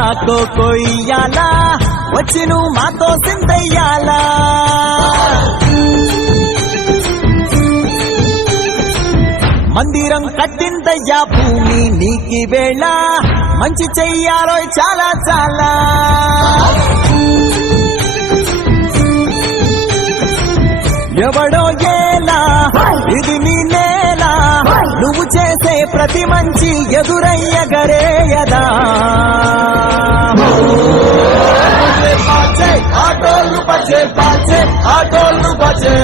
నాకో కొయ్యాలా వచ్చి నువ్వు మాతో సిందయ్యాలా మందిరం కట్టిందయ్యా భూమి నీకి వేళ మంచి చెయ్యాలో చాలా చాలా ఎవడో ఏలా ఇది నీ నేల నువ్వు చేసే ప్రతి మంచి ఎదురయ్యగరేయదా ఆటోళ్ళు బజే ఆటోళ్ళు బజే